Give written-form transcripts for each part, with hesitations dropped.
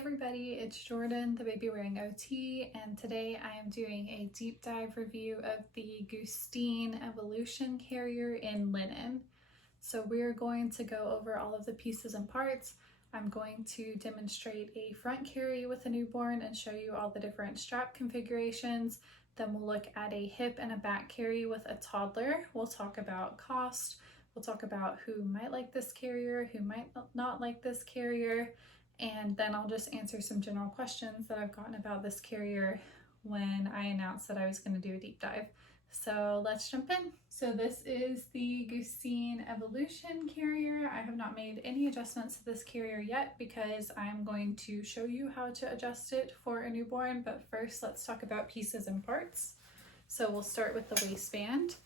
everybody, it's Jordan, the baby wearing OT, and today I am doing a deep dive review of the Gustine Evolution carrier in linen. So we're going to go over all of the pieces and parts. I'm going to demonstrate a front carry with a newborn and show you all the different strap configurations. Then we'll look at a hip and a back carry with a toddler. We'll talk about cost. We'll talk about who might like this carrier, who might not like this carrier, and then I'll just answer some general questions that I've gotten about this carrier when I announced that I was going to do a deep dive. So let's jump in. So this is the Gustine Evolution carrier. I have not made any adjustments to this carrier yet because I'm going to show you how to adjust it for a newborn, but first let's talk about pieces and parts. So we'll start with the waistband.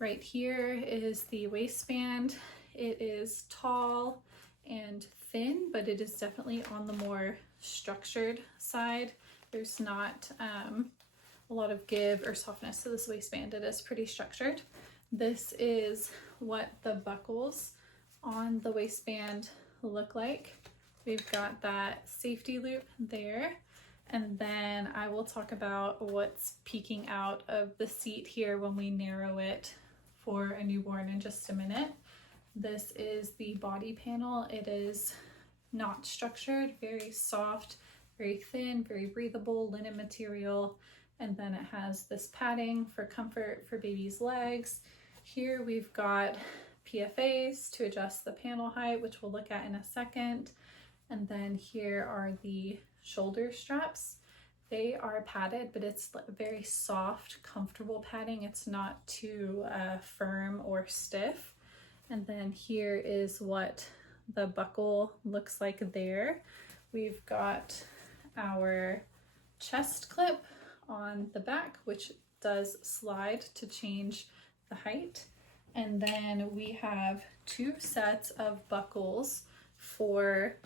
Right here is the waistband. It is tall and thin, but it is definitely on the more structured side. There's not a lot of give or softness to this waistband. It is pretty structured. This is what the buckles on the waistband look like. We've got that safety loop there, and then I will talk about what's peeking out of the seat here when we narrow it for a newborn in just a minute. This is the body panel. It is not structured, very soft, very thin, very breathable linen material. And then it has this padding for comfort for baby's legs. Here we've got PFAs to adjust the panel height, which we'll look at in a second. And then here are the shoulder straps. They are padded, but it's very soft, comfortable padding. It's not too firm or stiff. And then here is what the buckle looks like there. We've got our chest clip on the back, which does slide to change the height. And then we have two sets of buckles for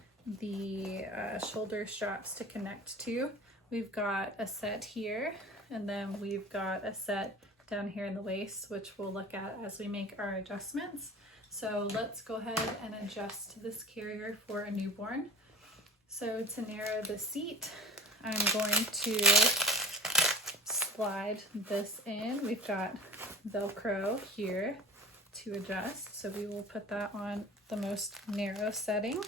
the shoulder straps to connect to. We've got a set here, and then we've got a set down here in the waist, which we'll look at as we make our adjustments. So let's go ahead and adjust this carrier for a newborn. So to narrow the seat, I'm going to slide this in. We've got Velcro here to adjust. So we will put that on the most narrow setting.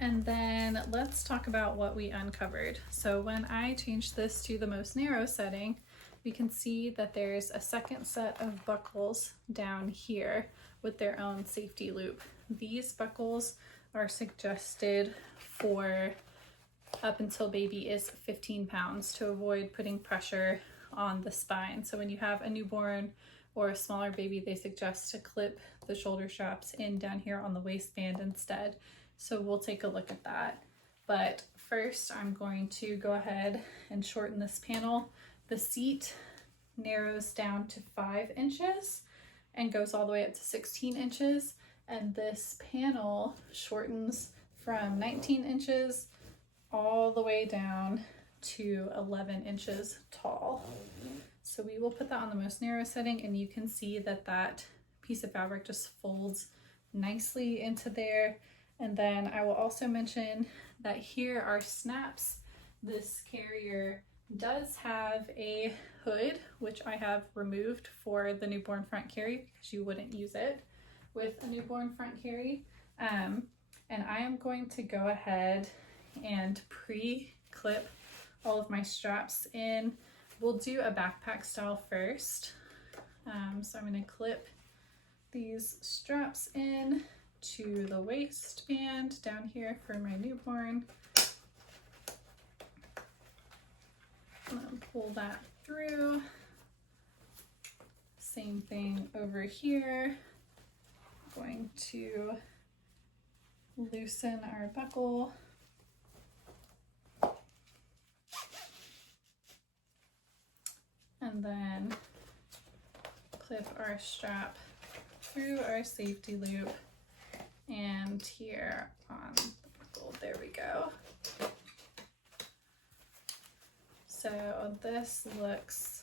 And then let's talk about what we uncovered. So when I changed this to the most narrow setting, we can see that there's a second set of buckles down here with their own safety loop. These buckles are suggested for up until baby is 15 pounds to avoid putting pressure on the spine. So when you have a newborn or a smaller baby, they suggest to clip the shoulder straps in down here on the waistband instead. So we'll take a look at that. But first I'm going to go ahead and shorten this panel. The seat narrows down to 5 inches and goes all the way up to 16 inches. And this panel shortens from 19 inches all the way down to 11 inches tall. So we will put that on the most narrow setting, and you can see that that piece of fabric just folds nicely into there. And then I will also mention that here are snaps. This carrier does have a hood, which I have removed for the newborn front carry because you wouldn't use it with a newborn front carry. And I am going to go ahead and pre-clip all of my straps in. We'll do a backpack style first. So I'm going to clip these straps in to the waistband down here for my newborn. I'm going to pull that through. Same thing over here. I'm going to loosen our buckle. And then clip our strap through our safety loop and here on the buckle. There we go. So this looks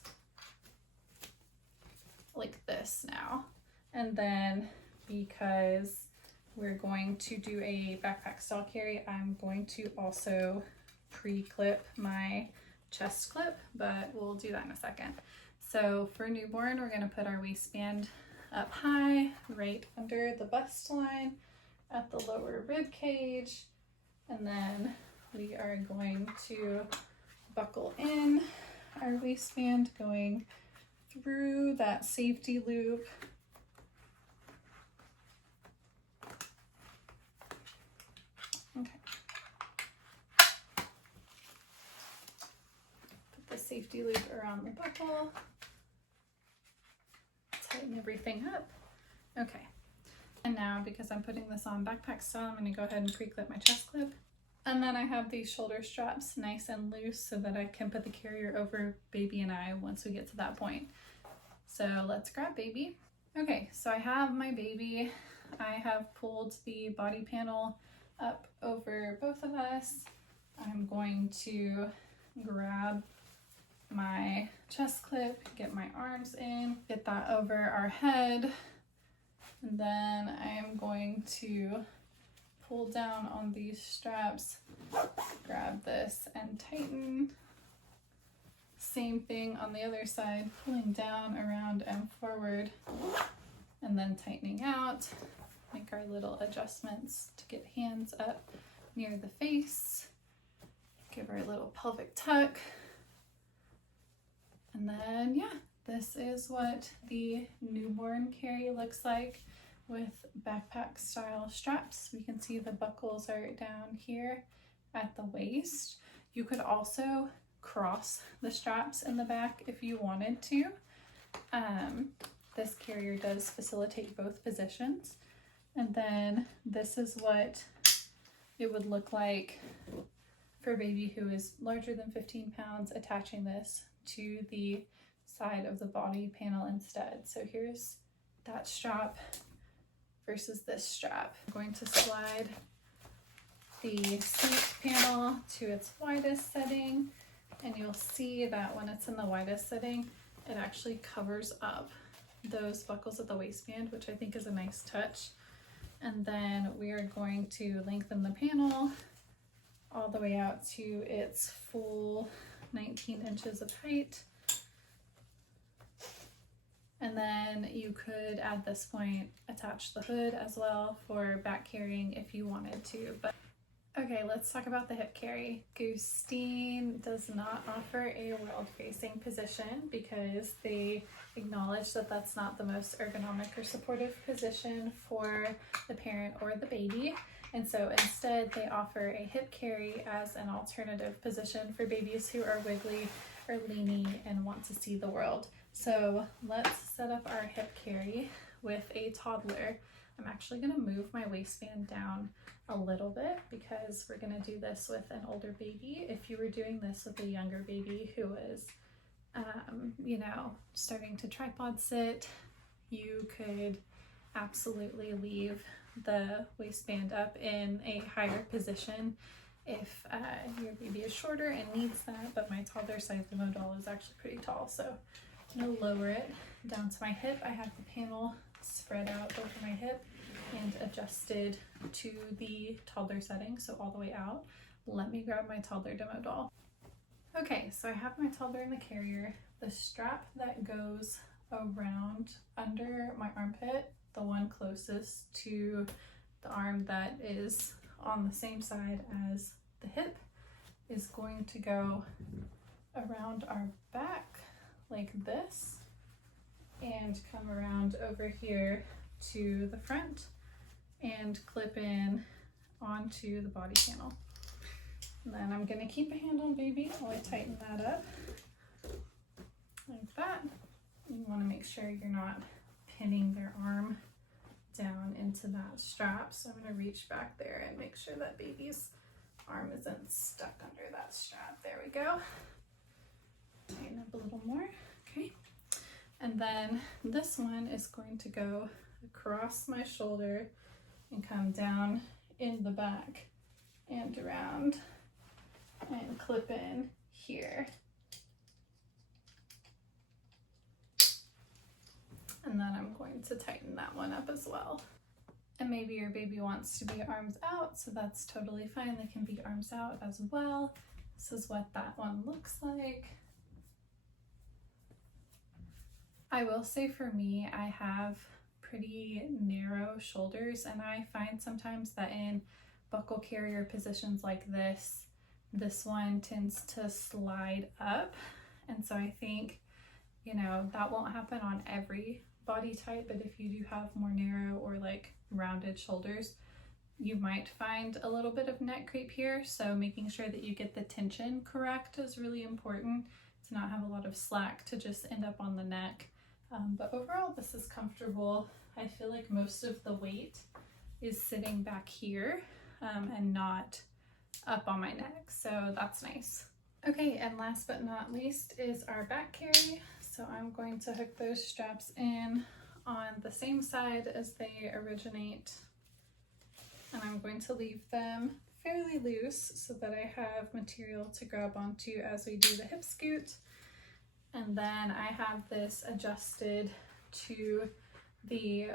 like this now. And then because we're going to do a backpack style carry, I'm going to also pre-clip my chest clip, but we'll do that in a second. So for newborn, we're gonna put our waistband up high, right under the bust line at the lower rib cage. And then we are going to buckle in our waistband going through that safety loop. Okay. Put the safety loop around the buckle. Tighten everything up. Okay. And now, because I'm putting this on backpack style, I'm going to go ahead and pre-clip my chest clip. And then I have these shoulder straps nice and loose so that I can put the carrier over baby and I once we get to that point. So let's grab baby. Okay, so I have my baby. I have pulled the body panel up over both of us. I'm going to grab my chest clip, get my arms in, get that over our head. And then I am going to pull down on these straps, grab this and tighten. Same thing on the other side, pulling down, around and forward, and then tightening out. Make our little adjustments to get hands up near the face. Give her a little pelvic tuck. And then, yeah, this is what the newborn carry looks like with backpack style straps. We can see the buckles are down here at the waist. You could also cross the straps in the back if you wanted to. This carrier does facilitate both positions. And then this is what it would look like for a baby who is larger than 15 pounds, attaching this to the side of the body panel instead. So here's that strap versus this strap. I'm going to slide the seat panel to its widest setting, and you'll see that when it's in the widest setting, it actually covers up those buckles at the waistband, which I think is a nice touch. And then we are going to lengthen the panel all the way out to its full 19 inches of height. And then you could, at this point, attach the hood as well for back carrying if you wanted to. But okay, let's talk about the hip carry. Gustine does not offer a world-facing position because they acknowledge that that's not the most ergonomic or supportive position for the parent or the baby. And so instead they offer a hip carry as an alternative position for babies who are wiggly or leaning and want to see the world. So let's set up our hip carry with a toddler. I'm actually going to move my waistband down a little bit because we're going to do this with an older baby. If you were doing this with a younger baby who is, you know, starting to tripod sit, you could absolutely leave the waistband up in a higher position if your baby is shorter and needs that, but my toddler size demo doll is actually pretty tall, so I'm going to lower it down to my hip. I have the panel spread out over my hip and adjusted to the toddler setting, so all the way out. Let me grab my toddler demo doll. Okay, so I have my toddler in the carrier. The strap that goes around under my armpit, the one closest to the arm that is on the same side as the hip, is going to go around our back like this and come around over here to the front and clip in onto the body panel. And then I'm going to keep a hand on baby while I tighten that up like that. You want to make sure you're not pinning their arm down into that strap. So I'm going to reach back there and make sure that baby's arm isn't stuck under that strap. There we go. Tighten up a little more. Okay. And then this one is going to go across my shoulder and come down in the back and around and clip in here. And then I'm going to tighten that one up as well. And maybe your baby wants to be arms out, so that's totally fine. They can be arms out as well. This is what that one looks like. I will say for me, I have pretty narrow shoulders, and I find sometimes that in buckle carrier positions like this one tends to slide up. And so I think, you know, that won't happen on every body type, but if you do have more narrow or like rounded shoulders, you might find a little bit of neck creep here. So making sure that you get the tension correct is really important, to not have a lot of slack to just end up on the neck. But overall, this is comfortable. I feel like most of the weight is sitting back here and not up on my neck, so that's nice. Okay, and last but not least is our back carry. So I'm going to hook those straps in on the same side as they originate, and I'm going to leave them fairly loose so that I have material to grab onto as we do the hip scoot. And then I have this adjusted to the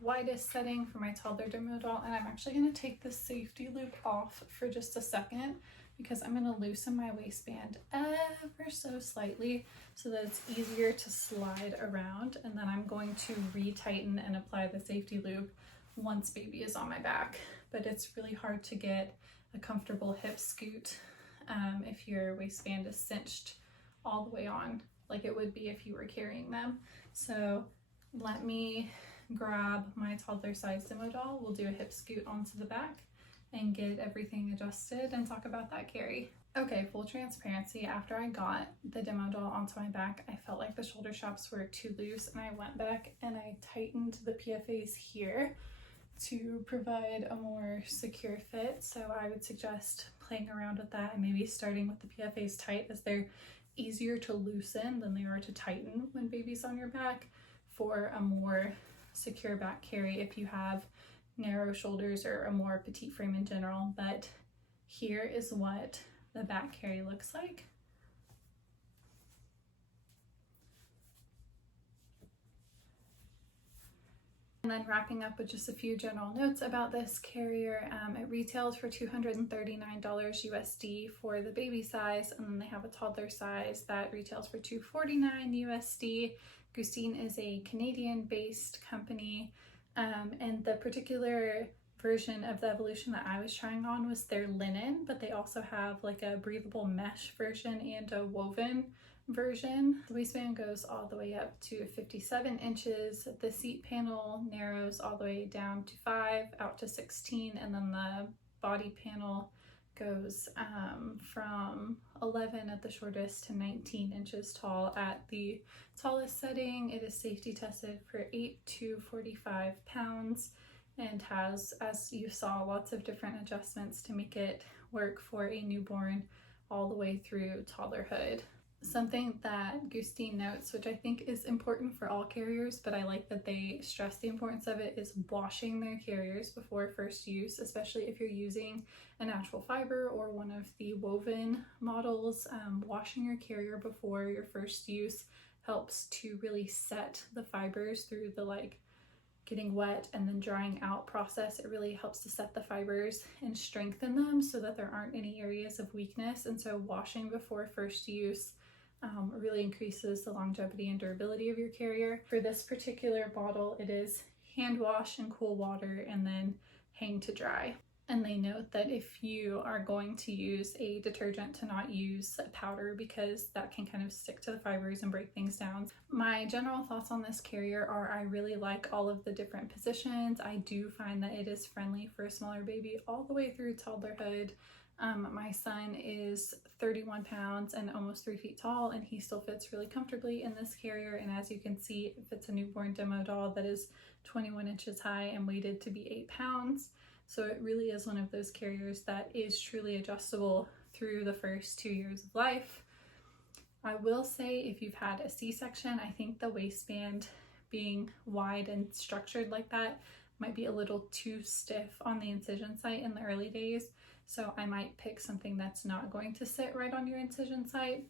widest setting for my toddler demo doll, and I'm actually going to take the safety loop off for just a second because I'm going to loosen my waistband ever so slightly so that it's easier to slide around, and then I'm going to retighten and apply the safety loop once baby is on my back. But it's really hard to get a comfortable hip scoot if your waistband is cinched all the way on, like it would be if you were carrying them. So let me grab my toddler size demo doll. We'll do a hip scoot onto the back and get everything adjusted and talk about that carry. Okay, full transparency, after I got the demo doll onto my back, I felt like the shoulder straps were too loose, and I went back and I tightened the PFAs here to provide a more secure fit. So I would suggest playing around with that and maybe starting with the PFAs tight, as they're easier to loosen than they are to tighten when baby's on your back, for a more secure back carry if you have narrow shoulders or a more petite frame in general. But here is what the back carry looks like. And then wrapping up with just a few general notes about this carrier. It retails for $239 USD for the baby size, and then they have a toddler size that retails for $249 USD. Gustine is a Canadian-based company, and the particular version of the Evolution that I was trying on was their linen, but they also have like a breathable mesh version and a woven version. The waistband goes all the way up to 57 inches. The seat panel narrows all the way down to 5, out to 16, and then the body panel goes from 11 at the shortest to 19 inches tall at the tallest setting. It is safety tested for 8 to 45 pounds and has, as you saw, lots of different adjustments to make it work for a newborn all the way through toddlerhood. Something that Gustine notes, which I think is important for all carriers, but I like that they stress the importance of it, is washing their carriers before first use, especially if you're using a natural fiber or one of the woven models. Washing your carrier before your first use helps to really set the fibers through the getting wet and then drying out process. It really helps to set the fibers and strengthen them so that there aren't any areas of weakness. And so washing before first use really increases the longevity and durability of your carrier. For this particular bottle, it is hand wash in cool water and then hang to dry. And they note that if you are going to use a detergent, to not use a powder, because that can kind of stick to the fibers and break things down. My general thoughts on this carrier are I really like all of the different positions. I do find that it is friendly for a smaller baby all the way through toddlerhood. My son is 31 pounds and almost 3 feet tall, and he still fits really comfortably in this carrier. And as you can see, it fits a newborn demo doll that is 21 inches high and weighted to be 8 pounds. So it really is one of those carriers that is truly adjustable through the first 2 years of life. I will say, if you've had a C-section, I think the waistband being wide and structured like that might be a little too stiff on the incision site in the early days. So I might pick something that's not going to sit right on your incision site.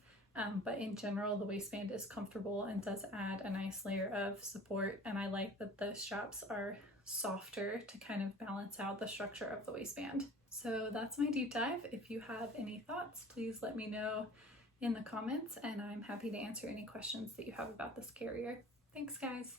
But in general, the waistband is comfortable and does add a nice layer of support. And I like that the straps are softer to kind of balance out the structure of the waistband. So that's my deep dive. If you have any thoughts, please let me know in the comments, and I'm happy to answer any questions that you have about this carrier. Thanks, guys.